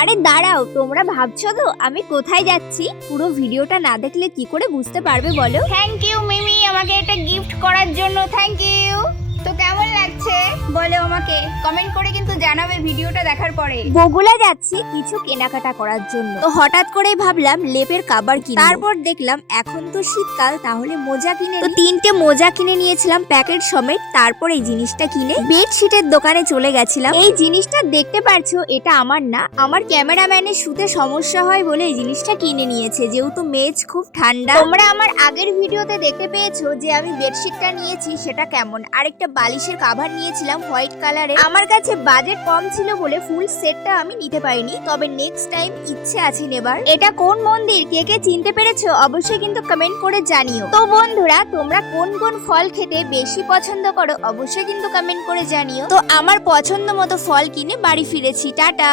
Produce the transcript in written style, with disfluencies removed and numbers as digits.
আরে দাঁড়াও, তোমরা ভাবছো তো আমি কোথায় যাচ্ছি? পুরো ভিডিওটা না দেখলে কি করে বুঝতে পারবে বলো। থ্যাংক ইউ মিমি আমাকে এটা গিফট করার জন্য। Thank you. তো কেমন লাগছে বলো আমাকে কমেন্ট করে কিন্তু জানাবে ভিডিওটা দেখার পরে। বগুলা যাচ্ছি কিছু কেনাকাটা করার জন্য, তো হঠাৎ করেই ভাবলাম লেপের কাবার কিনবো। তারপর দেখলাম এখন তো শীতকাল, তাহলে মোজা কিনে তো 3টে মোজা কিনে নিয়েছিলাম প্যাকেট সমেত। তারপর এই জিনিসটা কিনে বেডশিটের দোকানে চলে গেছিলাম। এই জিনিসটা দেখতে পারছো, এটা আমার না, আমার ক্যামেরাম্যানের শুতে সমস্যা হয় বলে এই জিনিসটা কিনে নিয়েছে, যেহেতু মেজ খুব ঠান্ডা। তোমরা আমার আগের ভিডিওতে দেখতে পেয়েছো যে আমি বেডশিটটা নিয়েছি সেটা কেমন। আরেকটা বালিশের কাভার নিয়েছিলাম হোয়াইট কালারের। আমার কাছে বাজেট কম ছিল বলে ফুল সেটটা আমি নিতে পারিনি, তবে নেক্সট টাইম ইচ্ছে আছে নেবার। এটা কোন মন্দির কে কে চিনতে পেরেছো অবশ্যই কিন্তু কমেন্ট করে জানিও। তো বন্ধুরা, তোমরা কোন কোন ফল খেতে বেশি পছন্দ করো অবশ্যই কিন্তু কমেন্ট করে জানিও। তো আমার পছন্দ মতো ফল কিনে বাড়ি ফিরেছি। টাটা।